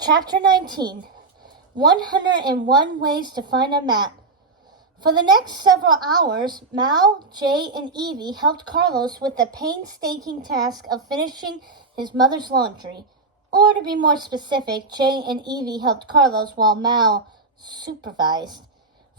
Chapter 19 101 Ways to Find a Map. For the next several hours, Mal, Jay, and Evie helped Carlos with the painstaking task of finishing his mother's laundry. Or to be more specific, Jay and Evie helped Carlos while Mal supervised.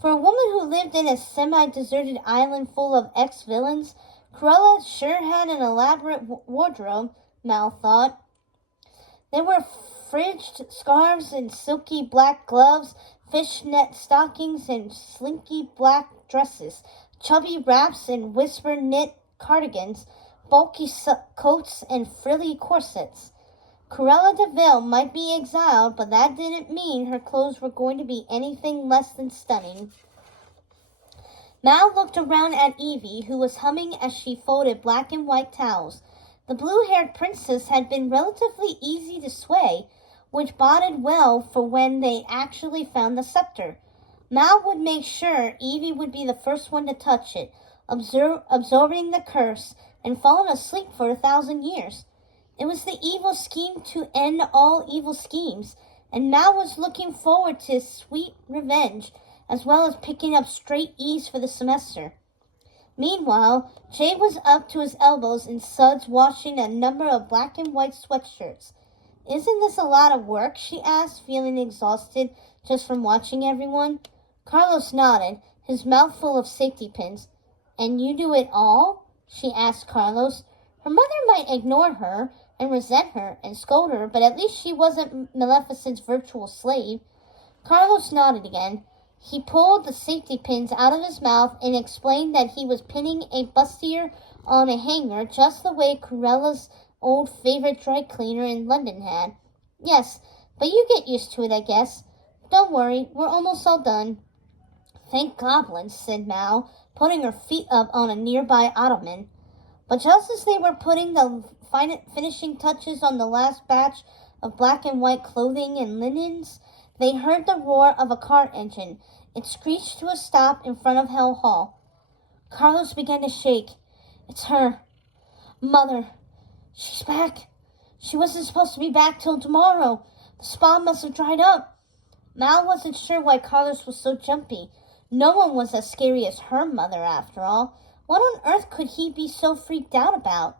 For a woman who lived in a semi-deserted island full of ex-villains, Cruella sure had an elaborate wardrobe, Mal thought. There were fringed scarves and silky black gloves, fishnet stockings and slinky black dresses, chubby wraps and whisper knit cardigans, bulky coats and frilly corsets. Cruella de Vil might be exiled, but that didn't mean her clothes were going to be anything less than stunning. Mal looked around at Evie, who was humming as she folded black and white towels. The blue-haired princess had been relatively easy to sway, which boded well for when they actually found the scepter. Mal would make sure Evie would be the first one to touch it, absorbing the curse and falling asleep for 1,000 years. It was the evil scheme to end all evil schemes, and Mal was looking forward to sweet revenge, as well as picking up straight E's for the semester. Meanwhile, Jay was up to his elbows in suds washing a number of black and white sweatshirts. "Isn't this a lot of work?" she asked, feeling exhausted just from watching everyone. Carlos nodded, his mouth full of safety pins. "And you do it all?" she asked Carlos. Her mother might ignore her and resent her and scold her, but at least she wasn't Maleficent's virtual slave. Carlos nodded again. He pulled the safety pins out of his mouth and explained that he was pinning a bustier on a hanger just the way Cruella's old favorite dry cleaner in London had. "Yes, but you get used to it, I guess. Don't worry, we're almost all done." "Thank goblins," said Mal, putting her feet up on a nearby ottoman. But just as they were putting the finishing touches on the last batch of black and white clothing and linens, they heard the roar of a car engine. It screeched to a stop in front of Hell Hall. Carlos began to shake. "It's her. Mother. She's back. She wasn't supposed to be back till tomorrow. The spa must have dried up." Mal wasn't sure why Carlos was so jumpy. No one was as scary as her mother, after all. What on earth could he be so freaked out about?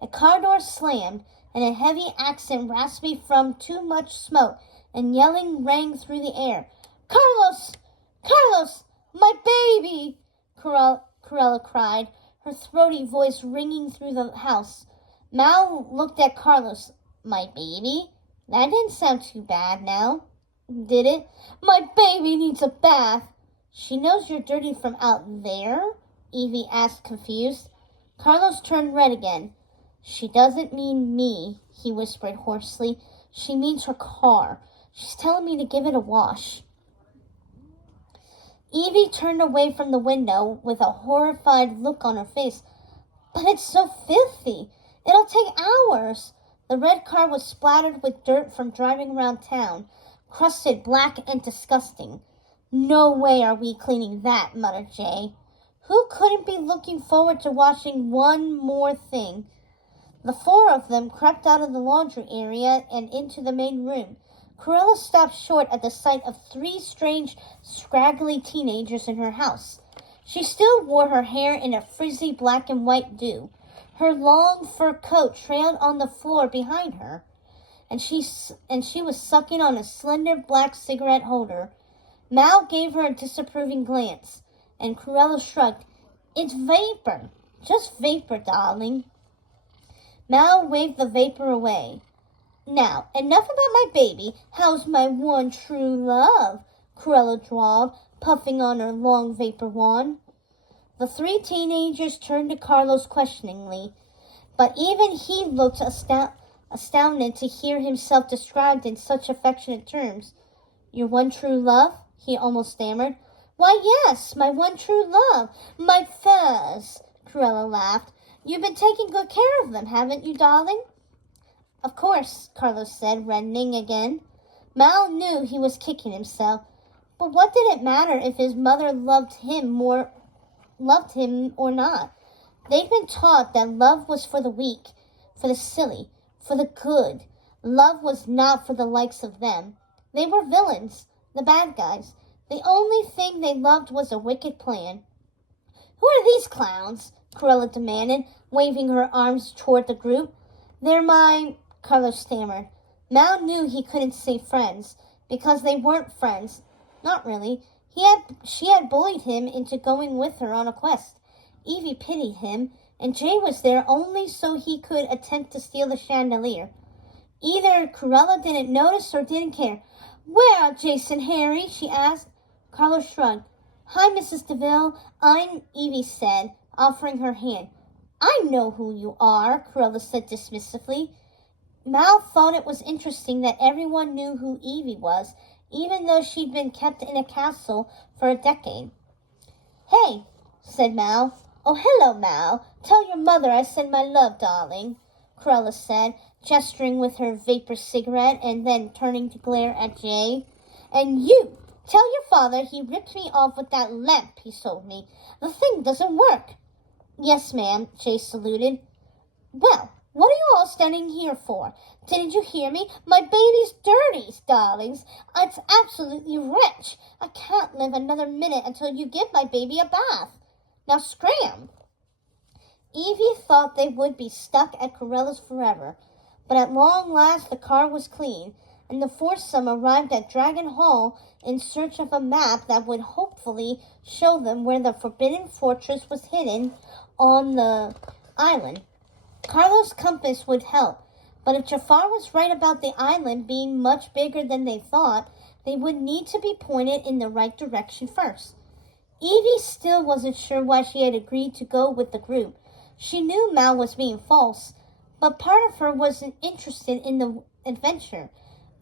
A car door slammed, and a heavy accent raspy from too much smoke and yelling rang through the air. "Carlos! Carlos! My baby!" Cruella cried, her throaty voice ringing through the house. Mal looked at Carlos. "My baby? That didn't sound too bad now, did it?" "My baby needs a bath." "She knows you're dirty from out there?" Evie asked, confused. Carlos turned red again. "She doesn't mean me," he whispered hoarsely. "She means her car. She's telling me to give it a wash." Evie turned away from the window with a horrified look on her face. "But it's so filthy. It'll take hours." The red car was splattered with dirt from driving around town, crusted black and disgusting. "No way are we cleaning that," muttered Jay. Who couldn't be looking forward to washing one more thing? The four of them crept out of the laundry area and into the main room. Cruella stopped short at the sight of three strange, scraggly teenagers in her house. She still wore her hair in a frizzy black and white do. Her long fur coat trailed on the floor behind her, and she was sucking on a slender black cigarette holder. Mal gave her a disapproving glance, and Cruella shrugged. "It's vapor. Just vapor, darling." Mal waved the vapor away. "Now, enough about my baby. How's my one true love?" Cruella drawled, puffing on her long vapor wand. The three teenagers turned to Carlos questioningly, but even he looked astounded to hear himself described in such affectionate terms. "Your one true love?" he almost stammered. "Why, yes, my one true love. My furs," Cruella laughed. "You've been taking good care of them, haven't you, darling?" "Of course," Carlos said, reddening again. Mal knew he was kicking himself, but what did it matter if his mother loved him or not? They'd been taught that love was for the weak, for the silly, for the good. Love was not for the likes of them. They were villains, the bad guys. The only thing they loved was a wicked plan. "Who are these clowns?" Cruella demanded, waving her arms toward the group. "They're my—" Carlos stammered. Mal knew he couldn't say friends, because they weren't friends. Not really. She had bullied him into going with her on a quest. Evie pitied him, and Jay was there only so he could attempt to steal the chandelier. Either Cruella didn't notice or didn't care. "Where are Jason, Harry?" she asked. Carlos shrugged. "Hi, Mrs. DeVille. I'm—" Evie said, offering her hand. "I know who you are," Cruella said dismissively. Mal thought it was interesting that everyone knew who Evie was, even though she'd been kept in a castle for a decade. "Hey," said Mal. "Oh, hello, Mal. Tell your mother I send my love, darling," Cruella said, gesturing with her vapor cigarette and then turning to glare at Jay. "And you, tell your father he ripped me off with that lamp he sold me. The thing doesn't work." "Yes, ma'am," Jay saluted. "Well, what are you all standing here for? Didn't you hear me? My baby's dirty, darlings. It's absolutely rich. I can't live another minute until you give my baby a bath. Now scram." Evie thought they would be stuck at Corella's forever, but at long last the car was clean, and the foursome arrived at Dragon Hall in search of a map that would hopefully show them where the Forbidden Fortress was hidden on the island. Carlos' compass would help, but if Jafar was right about the island being much bigger than they thought, they would need to be pointed in the right direction first. Evie still wasn't sure why she had agreed to go with the group. She knew Mal was being false, but part of her wasn't interested in the adventure.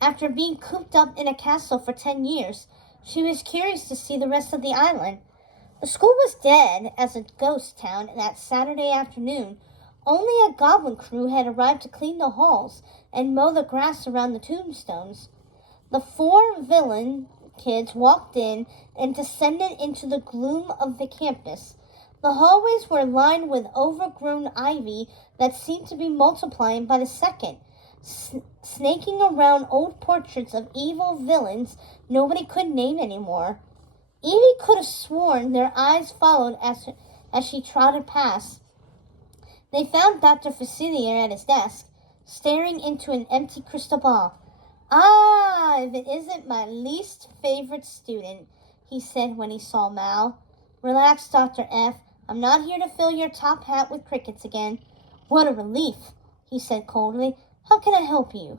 After being cooped up in a castle for 10 years, she was curious to see the rest of the island. The school was dead as a ghost town that Saturday afternoon. Only a goblin crew had arrived to clean the halls and mow the grass around the tombstones. The four villain kids walked in and descended into the gloom of the campus. The hallways were lined with overgrown ivy that seemed to be multiplying by the second, snaking around old portraits of evil villains nobody could name anymore. Evie could have sworn their eyes followed as she trotted past. They found Dr. Facilier at his desk, staring into an empty crystal ball. "Ah, if it isn't my least favorite student," he said when he saw Mal. "Relax, Dr. F. I'm not here to fill your top hat with crickets again." "What a relief," he said coldly. "How can I help you?"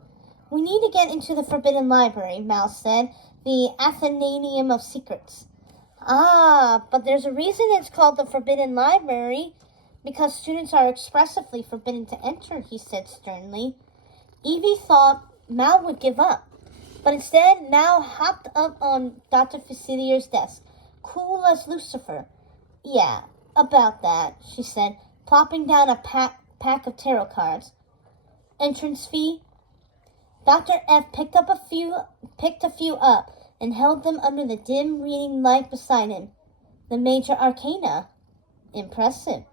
"We need to get into the Forbidden Library," Mal said, "the Athenaeum of Secrets." "Ah, but there's a reason it's called the Forbidden Library, because students are expressly forbidden to enter," he said sternly. Evie thought Mal would give up, but instead Mal hopped up on Dr. Facilier's desk, cool as Lucifer. "Yeah, about that," she said, plopping down a pack of tarot cards. "Entrance fee?" Dr. F picked a few up and held them under the dim reading light beside him. "The Major Arcana." "Impressive."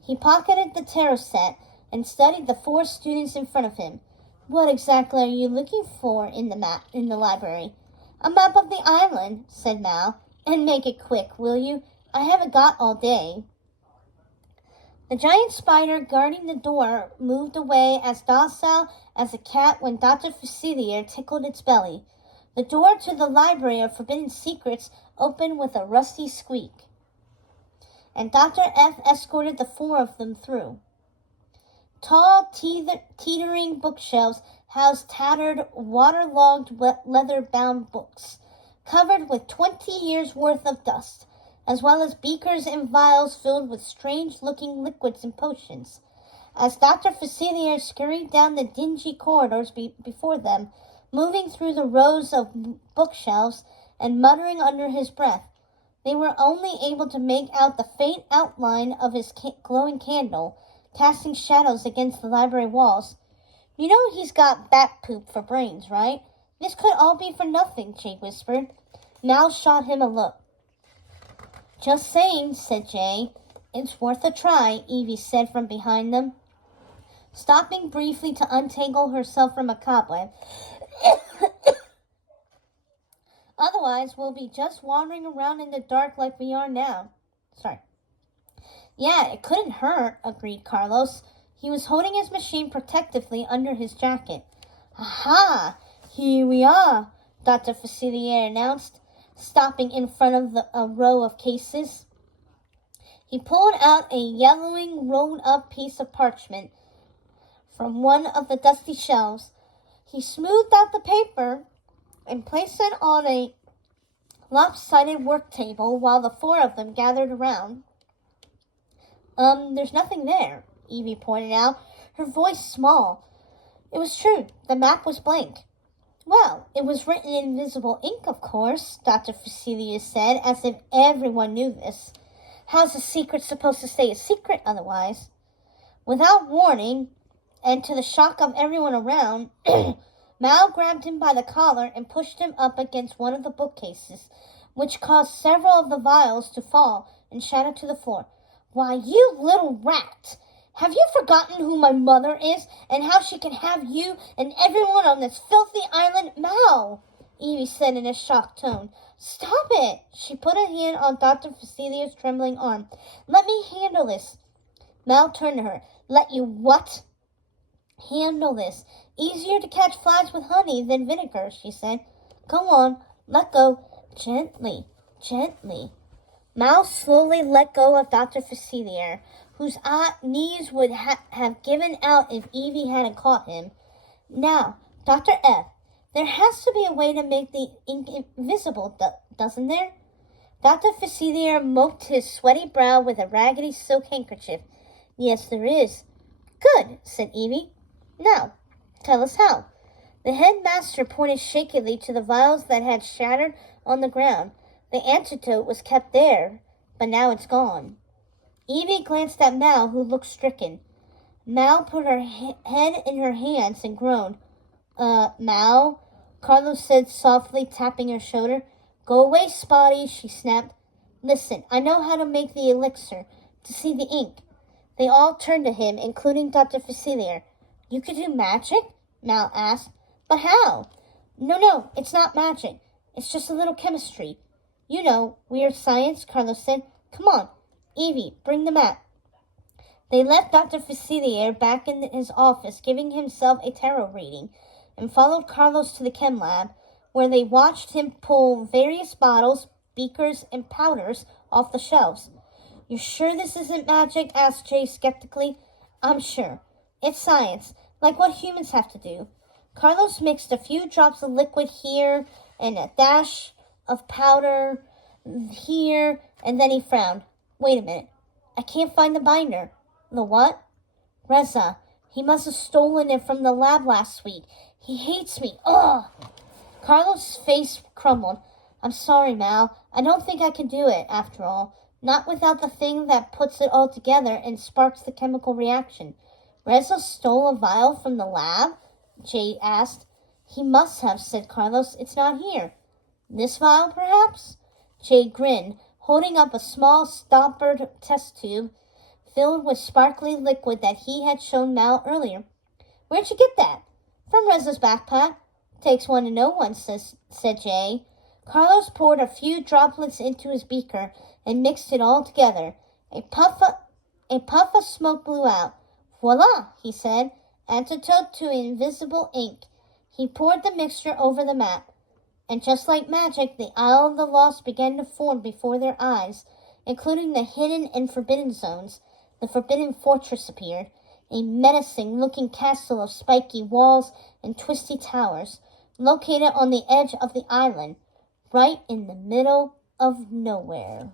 He pocketed the tarot set and studied the four students in front of him. "What exactly are you looking for in the library?" "A map of the island," said Mal. "And make it quick, will you? I haven't got all day." The giant spider guarding the door moved away as docile as a cat when Dr. Facilier tickled its belly. The door to the Library of Forbidden Secrets opened with a rusty squeak, and Dr. F escorted the four of them through. Tall, teetering bookshelves housed tattered, waterlogged, leather-bound books, covered with 20 years' worth of dust, as well as beakers and vials filled with strange-looking liquids and potions. As Dr. Facilier scurried down the dingy corridors before them, moving through the rows of bookshelves and muttering under his breath, they were only able to make out the faint outline of his glowing candle, casting shadows against the library walls. "You know he's got bat poop for brains, right? This could all be for nothing," Jay whispered. Mal shot him a look. "Just saying," said Jay. "It's worth a try," Evie said from behind them. stopping briefly to untangle herself from a cobweb. Otherwise, we'll be just wandering around in the dark like we are now. Sorry. Yeah, it couldn't hurt, agreed Carlos. He was holding his machine protectively under his jacket. Aha! Here we are, Dr. Facilier announced, stopping in front of a row of cases. He pulled out a yellowing, rolled-up piece of parchment from one of the dusty shelves. He smoothed out the paper and placed it on a lopsided work table while the four of them gathered around. There's nothing there, Evie pointed out, her voice small. It was true. The map was blank. Well, it was written in invisible ink, of course, Dr. Facilier said, as if everyone knew this. How's a secret supposed to stay a secret otherwise? Without warning, and to the shock of everyone around, Mal grabbed him by the collar and pushed him up against one of the bookcases, which caused several of the vials to fall and shatter to the floor. Why, you little rat! Have you forgotten who my mother is and how she can have you and everyone on this filthy island? Mal, Evie said in a shocked tone. Stop it! She put a hand on Dr. Facilier's trembling arm. Let me handle this. Mal turned to her. Let you what? Handle this. Easier to catch flies with honey than vinegar, she said. Go on, let go. Gently, gently. Mal slowly let go of Dr. Facilier, whose knees would have given out if Evie hadn't caught him. Now, Dr. F., there has to be a way to make the ink invisible, doesn't there? Dr. Facilier mopped his sweaty brow with a raggedy silk handkerchief. Yes, there is. Good, said Evie. Now, tell us how. The headmaster pointed shakily to the vials that had shattered on the ground. The antidote was kept there, but now it's gone. Evie glanced at Mal, who looked stricken. Mal put her head in her hands and groaned. Mal, Carlos said softly, tapping her shoulder. Go away, Spotty, she snapped. Listen, I know how to make the elixir, to see the ink. They all turned to him, including Dr. Facilier. You could do magic? Mal asked. But how? No, it's not magic. It's just a little chemistry. You know, weird science, Carlos said. Come on, Evie, bring the map. They left Dr. Facilier back in his office, giving himself a tarot reading, and followed Carlos to the chem lab, where they watched him pull various bottles, beakers, and powders off the shelves. You sure this isn't magic? Asked Jay skeptically. I'm sure. It's science, like what humans have to do. Carlos mixed a few drops of liquid here and a dash of powder here, and then he frowned. Wait a minute. I can't find the binder. The what? Reza. He must have stolen it from the lab last week. He hates me. Ugh! Carlos' face crumbled. I'm sorry, Mal. I don't think I can do it, after all. Not without the thing that puts it all together and sparks the chemical reaction. Reza stole a vial from the lab? Jay asked. He must have, said Carlos. It's not here. This vial, perhaps? Jay grinned, holding up a small stoppered test tube filled with sparkly liquid that he had shown Mal earlier. Where'd you get that? From Reza's backpack. Takes one to know one, said Jay. Carlos poured a few droplets into his beaker and mixed it all together. A puff of smoke blew out. Voila, he said. Antidote to invisible ink. He poured the mixture over the map. And just like magic, the Isle of the Lost began to form before their eyes, including the hidden and forbidden zones. The Forbidden Fortress appeared, a menacing-looking castle of spiky walls and twisty towers, located on the edge of the island, right in the middle of nowhere.